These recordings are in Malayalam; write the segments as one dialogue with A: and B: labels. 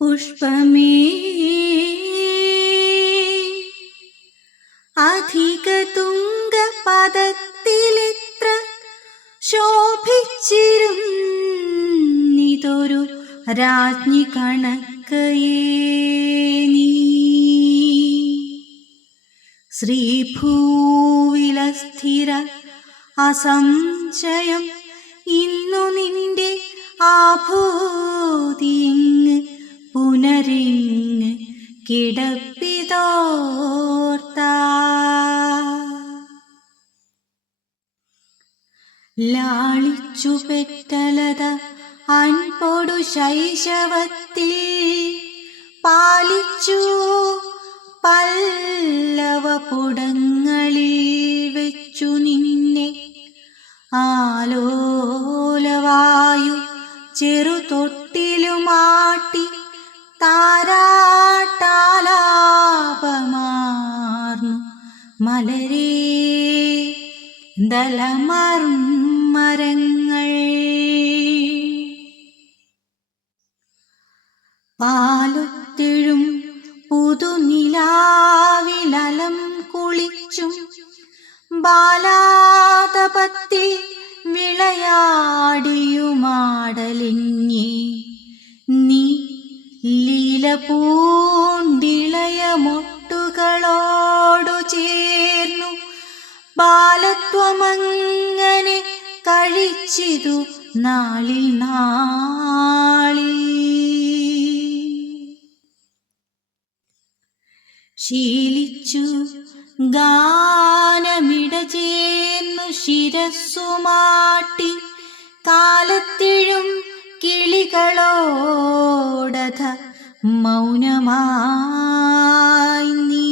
A: പുഷ്പമേ അധിക തുങ്ക പദത്തിലിത്ര ശോഭിച്ചിരുന്നിതൊരു രാജ്ഞി കണക്കയേ നീ ശ്രീഭൂവിലസ്ഥിര അസംശയം ഇന്നു നിന്റെ ആഭൂതിങ് പുനരിങ് കിടപ്പിതോർത്ത. ലാളിച്ചു പെറ്റലത അൻപൊടു ശൈശവത്തിൽ പാലിച്ചു പല്ലവ പുടങ്ങളിൽ താരാട്ടാലാപമാർന്നു. മലരേ ദലമർമരങ്ങൾ. പാലൊത്തിഴും പുതുനിലാവിലലം കുളിച്ചും ബാലാതപത്തിൽ വിളയാടിയുമാടലിഞ്ഞേ പൂണ്ടിളയ മൊട്ടുകളോടു ചേർന്നു. ബാലത്വമങ്ങനെ കഴിച്ചിതു നാളിൽ നാളി ശീലിച്ചു ഗാനമിടചേർന്നു ശിരസ്സുമാട്ടി. കാലത്തിഴും കിളികളോടഥ മൗനമായി നീ.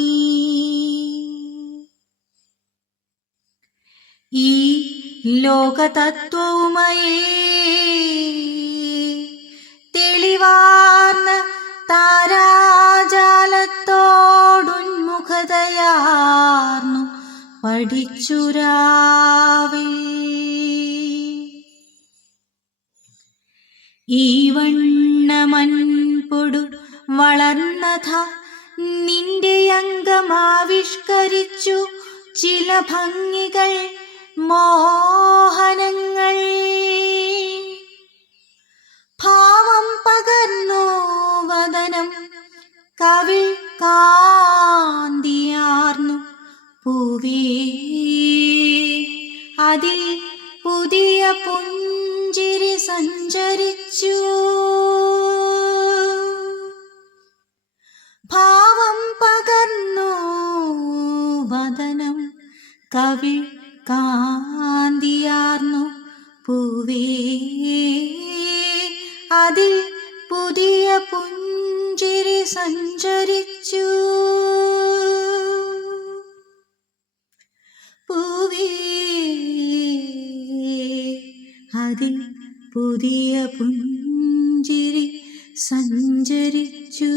A: ഈ ലോകതത്വവുമയേ തെളിവാർന്ന താരാജാലത്തോടുന്മുഖതയാർന്നു പഠിച്ചുരാവേ വളർന്നഥ നിന്റെ അംഗമാവിഷ്കരിച്ചു ചില ഭംഗികൾ മോഹനങ്ങൾ. ഭാവം പകർന്നു വദനം കവിൾ കാന്തിയാർന്നു പൂവേ. അതിൽ പുതിയ പുഞ്ചിരി സഞ്ചരിച്ചു. കവി കാന്തിയാർന്നു. പൂവേ അതിൽ പുതിയ പുഞ്ചിരി സഞ്ചരിച്ചു. അതിൽ പുതിയ പുഞ്ചിരി സഞ്ചരിച്ചു.